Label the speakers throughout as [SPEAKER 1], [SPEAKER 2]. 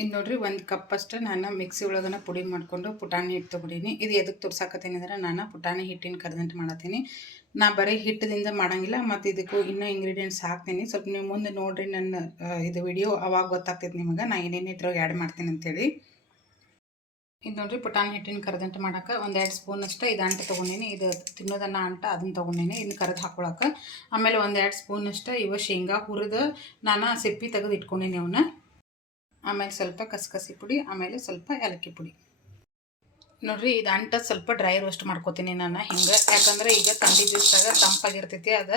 [SPEAKER 1] ಇದು ನೋಡ್ರಿ ಒಂದು ಕಪ್ ಅಷ್ಟು ನಾನು ಮಿಕ್ಸಿ ಒಳಗನ ಪುಡಿ ಮಾಡಿಕೊಂಡು ಪುಟಾಣಿ ಹಿಟ್ಟು ತೊಗೊಂಡೀನಿ. ಇದು ಎದಕ್ಕೆ ತೋರ್ಸಾಕತ್ತೀನಿ ಅಂದ್ರೆ ನಾನು ಪುಟಾಣಿ ಹಿಟ್ಟಿನ ಕರ್ದಂಟು ಮಾಡತ್ತೀನಿ. ನಾ ಬರೀ ಹಿಟ್ಟದಿಂದ ಮಾಡಂಗಿಲ್ಲ ಮತ್ತು ಇದಕ್ಕೂ ಇನ್ನೂ ಇಂಗ್ರೀಡಿಯೆಂಟ್ಸ್ ಹಾಕ್ತೀನಿ. ಸ್ವಲ್ಪ ನೀವು ಮುಂದೆ ನೋಡ್ರಿ ನನ್ನ ಇದು ವಿಡಿಯೋ ಅವಾಗ ಗೊತ್ತಾಗ್ತೈತೆ ನಿಮಗೆ. ನಾ ಏನೇನು ಇದ್ರಾಗ ಆ್ಯಡ್ ಮಾಡ್ತೀನಿ ಅಂತೇಳಿ. ಇದು ನೋಡ್ರಿ ಪುಟಾಣಿ ಹಿಟ್ಟಿನ ಕರ್ದಂಟು ಮಾಡೋಕೆ ಒಂದು ಎರಡು ಸ್ಪೂನ್ ಅಷ್ಟು ಇದು ಅಂಟು ತೊಗೊಂಡೀನಿ. ಇದು ತಿನ್ನೋದನ್ನ ಅಂಟ ಅದನ್ನ ತೊಗೊಂಡೀನಿ. ಇನ್ನು ಕರೆದು ಹಾಕೊಳಕ್ಕೆ ಆಮೇಲೆ ಒಂದು ಎರಡು ಸ್ಪೂನ್ ಅಷ್ಟು ಇವ ಶೇಂಗಾ ಹುರಿದು ನಾನು ಸಿಪ್ಪಿ ತೆಗೆದು ಇಟ್ಕೊಂಡೀನಿ ಅವನ್ನ ಆಮೇಲೆ ಸ್ವಲ್ಪ ಕಸಕಸಿ ಪುಡಿ, ಆಮೇಲೆ ಸ್ವಲ್ಪ ಏಲಕ್ಕಿ ಪುಡಿ. ನೋಡ್ರಿ, ಇದು ಅಂಟ ಸ್ವಲ್ಪ ಡ್ರೈ ರೋಸ್ಟ್ ಮಾಡ್ಕೋತೀನಿ ನಾನು ಹಿಂಗೆ. ಯಾಕಂದ್ರೆ ಈಗ ತಂಡಿ ದಿವಸದಾಗ ತಂಪಾಗಿರ್ತೈತಿ, ಅದು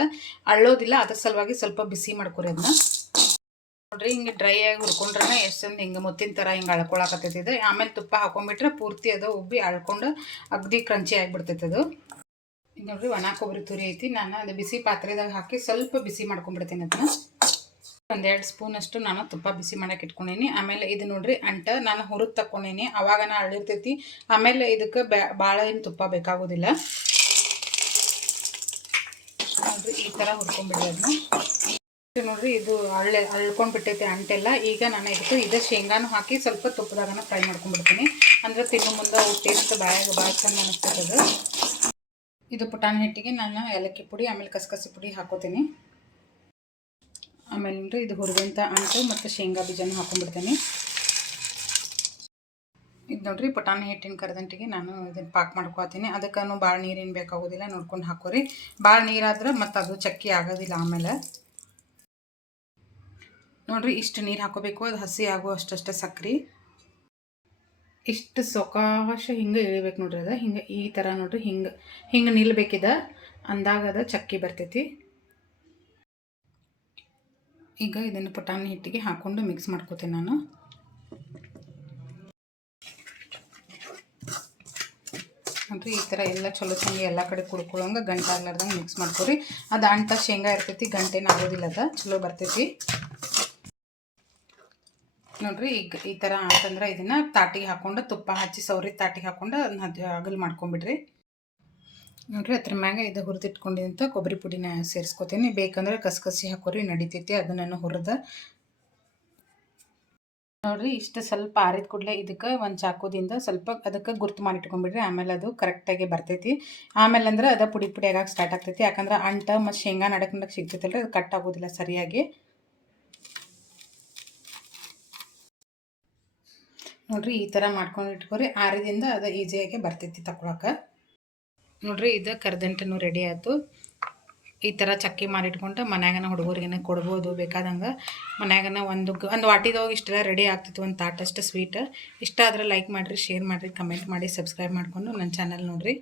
[SPEAKER 1] ಅಳ್ಳೋದಿಲ್ಲ, ಅದ್ರ ಸಲುವಾಗಿ ಸ್ವಲ್ಪ ಬಿಸಿ ಮಾಡ್ಕೊರಿ ಅದನ್ನ ನೋಡ್ರಿ, ಹಿಂಗೆ ಡ್ರೈ ಆಗಿ ಹುರ್ಕೊಂಡ್ರೆ ಎಷ್ಟು ಚಂದ ಹಿಂಗೆ ಮುತ್ತಿನ ಥರ ಹಿಂಗೆ ಅಳ್ಕೊಳಕತ್ತೈತಿ ಇದು. ಆಮೇಲೆ ತುಪ್ಪ ಹಾಕೊಂಡ್ಬಿಟ್ರೆ ಪೂರ್ತಿ ಅದು ಉಬ್ಬಿ ಅಳ್ಕೊಂಡು ಅಗದಿ ಕ್ರಂಚಿ ಆಗಿಬಿಡ್ತೈತೆ ಅದು. ನೋಡ್ರಿ, ಒಣ ಕೊಬ್ಬರಿ ತುರಿ ಐತಿ. ನಾನು ಅದು ಬಿಸಿ ಪಾತ್ರೆದಾಗ ಹಾಕಿ ಸ್ವಲ್ಪ ಬಿಸಿ ಮಾಡ್ಕೊಂಡ್ಬಿಡ್ತೀನಿ ಅದನ್ನ ಒಂದೆರಡು ಸ್ಪೂನ್ ಅಷ್ಟು ನಾನು ತುಪ್ಪ ಬಿಸಿ ಮಾಡಕ್ಕೆ ಇಟ್ಕೊಂಡೀನಿ. ಆಮೇಲೆ ಇದು ನೋಡ್ರಿ ಅಂಟ ನಾನು ಹುರಿದು ತಕ್ಕೊಂಡೀನಿ. ಅವಾಗ ನಾ ಅಳಿರ್ತೈತಿ ಆಮೇಲೆ ಇದಕ್ಕೆ ಭಾಳ ಏನು ತುಪ್ಪ ಬೇಕಾಗೋದಿಲ್ಲ. ನೋಡ್ರಿ ಈ ಥರ ಹುರ್ಕೊಂಡ್ಬಿಡಿ ಅದನ್ನ ನೋಡ್ರಿ ಇದು ಅಳ್ಳೆ ಅಳ್ಕೊಂಡ್ಬಿಟ್ಟೈತಿ ಅಂಟೆಲ್ಲ. ಈಗ ನಾನು ಇದಕ್ಕೆ ಇದೇ ಶೇಂಗಾನು ಹಾಕಿ ಸ್ವಲ್ಪ ತುಪ್ಪದಾಗನ ಫ್ರೈ ಮಾಡ್ಕೊಂಡ್ಬಿಡ್ತೀನಿ. ಅಂದ್ರೆ ತಿನ್ನು ಮುಂದೆ ಟೇಸ್ಟ್ ಬಾಯಾಗ ಭಾಳ ಚೆಂದ ಅನಿಸ್ತದೆ ಇದು ಪುಟಾಣಿ ಹಿಟ್ಟಿಗೆ ನಾನು ಏಲಕ್ಕಿ ಪುಡಿ, ಆಮೇಲೆ ಕಸಕಸಿ ಪುಡಿ ಹಾಕೋತೀನಿ. ಆಮೇಲೆ ಇದು ಹುರಿದಂಥ ಅಂಟು ಮತ್ತು ಶೇಂಗಾ ಬೀಜನೂ ಹಾಕೊಂಡ್ಬಿಡ್ತೀನಿ. ಇದು ನೋಡ್ರಿ ಪುಟಾಣಿ ಹಿಟ್ಟಿನ ಕರೆದಂಟಿಗೆ ನಾನು ಇದನ್ನು ಪಾಕ್ ಮಾಡ್ಕೊಳ್ತೀನಿ. ಅದಕ್ಕೂ ಭಾಳ ನೀರೇನು ಬೇಕಾಗೋದಿಲ್ಲ, ನೋಡ್ಕೊಂಡು ಹಾಕೋರಿ. ಭಾಳ ನೀರಾದ್ರೆ ಮತ್ತು ಅದು ಚಕ್ಕಿ ಆಗೋದಿಲ್ಲ ಆಮೇಲೆ. ನೋಡ್ರಿ ಇಷ್ಟು ನೀರು ಹಾಕೋಬೇಕು, ಅದು ಹಸಿ ಆಗೋ ಅಷ್ಟಷ್ಟೇ ಸಕ್ರೆ. ಇಷ್ಟು ಸೊಕಾಶ ಹಿಂಗೆ ಇಳಿಬೇಕು ನೋಡ್ರಿ ಅದು. ಹಿಂಗೆ ಈ ಥರ ನೋಡ್ರಿ ಹಿಂಗೆ ಹಿಂಗೆ ನಿಲ್ಬೇಕಿದ. ಅಂದಾಗ ಅದು ಚಕ್ಕಿ ಬರ್ತೈತಿ. ಈಗ ಇದನ್ನು ಪುಟಾಣಿ ಹಿಟ್ಟಿಗೆ ಹಾಕ್ಕೊಂಡು ಮಿಕ್ಸ್ ಮಾಡ್ಕೋತೀನಿ ನಾನು. ಅದು ಈ ಥರ ಎಲ್ಲ ಚಲೋ ಚಂಗೆ ಎಲ್ಲ ಕಡೆ ಕುಡ್ಕೊಳ್ಳೋಂಗೆ ಗಂಟೆ ಆಗ್ಲಾರ್ದಂಗೆ ಮಿಕ್ಸ್ ಮಾಡ್ಕೊರಿ. ಅದು ಅಂಟ ಶೇಂಗಾ ಇರ್ತೈತಿ, ಗಂಟೆನ ಆಗೋದಿಲ್ಲ ಅದು, ಚಲೋ ಬರ್ತೈತಿ. ನೋಡ್ರಿ ಈಗ ಈ ಥರ ಅಂತಂದ್ರೆ ಇದನ್ನು ತಾಟಿಗೆ ಹಾಕ್ಕೊಂಡು ತುಪ್ಪ ಹಚ್ಚಿ ಸೌರಿ ತಾಟಿಗೆ ಹಾಕ್ಕೊಂಡು ಅದನ್ನ ಹಗಲು ಅಗಲ್ ಮಾಡ್ಕೊಂಬಿಡ್ರಿ. ನೋಡ್ರಿ ಅದ್ರ ಮ್ಯಾಗ ಇದು ಹುರಿದಿಟ್ಕೊಂಡಿದ್ದಂಥ ಕೊಬ್ಬರಿ ಪುಡಿನ ಸೇರಿಸ್ಕೊತೀನಿ. ಬೇಕಂದ್ರೆ ಕಸಕಸಿ ಹಾಕೋರಿ, ನಡಿತೈತಿ ಅದನ್ನು ಹುರಿದ. ನೋಡ್ರಿ ಇಷ್ಟು ಸ್ವಲ್ಪ ಆರಿದ ಕೂಡಲೇ ಇದಕ್ಕೆ ಒಂದು ಚಾಕುದಿಂದ ಸ್ವಲ್ಪ ಅದಕ್ಕೆ ಗುರ್ತು ಮಾಡಿಟ್ಕೊಂಡ್ಬಿಡ್ರಿ ಆಮೇಲೆ ಅದು ಕರೆಕ್ಟಾಗಿ ಬರ್ತೈತಿ. ಆಮೇಲೆ ಅಂದ್ರೆ ಅದು ಪುಡಿ ಪುಡಿ ಆಗಕ್ಕೆ ಸ್ಟಾರ್ಟ್ ಆಗ್ತೈತಿ. ಯಾಕಂದ್ರೆ ಅಂಟ ಮತ್ತು ಶೇಂಗಾ ನಡಕ್ ಸಿಗ್ತೈತಲ್ರಿ, ಅದು ಕಟ್ ಆಗೋದಿಲ್ಲ ಸರಿಯಾಗಿ. ನೋಡ್ರಿ ಈ ಥರ ಮಾಡ್ಕೊಂಡು ಇಟ್ಕೊರಿ. ಆರಿದಿಂದ ಅದು ಈಸಿಯಾಗಿ ಬರ್ತೈತಿ ತಕೊಳಕ್ಕೆ ನೋಡ್ರಿ, ಇದು ಕರ್ದಂಟನು ರೆಡಿ ಆಯಿತು. ಈ ಥರ ಚಕ್ಕಿ ಮಾಡಿಟ್ಕೊಂಡು ಮನ್ಯಾಗನ ಹುಡುಗರಿಗೆನ ಕೊಡ್ಬೋದು, ಬೇಕಾದಂಗೆ. ಮನ್ಯಾಗನ ಒಂದು ಒಂದು ವಾಟಿದಾಗ ಇಷ್ಟೆಲ್ಲ ರೆಡಿ ಆಗ್ತಿತ್ತು, ಒಂದು ತಾಟಷ್ಟು ಸ್ವೀಟ್ ಇಷ್ಟ ಆದರೆ ಲೈಕ್ ಮಾಡಿರಿ ಶೇರ್ ಮಾಡಿರಿ ಕಮೆಂಟ್ ಮಾಡಿ ಸಬ್ಸ್ಕ್ರೈಬ್ ಮಾಡಿಕೊಂಡು ನನ್ನ ಚಾನಲ್ ನೋಡಿರಿ.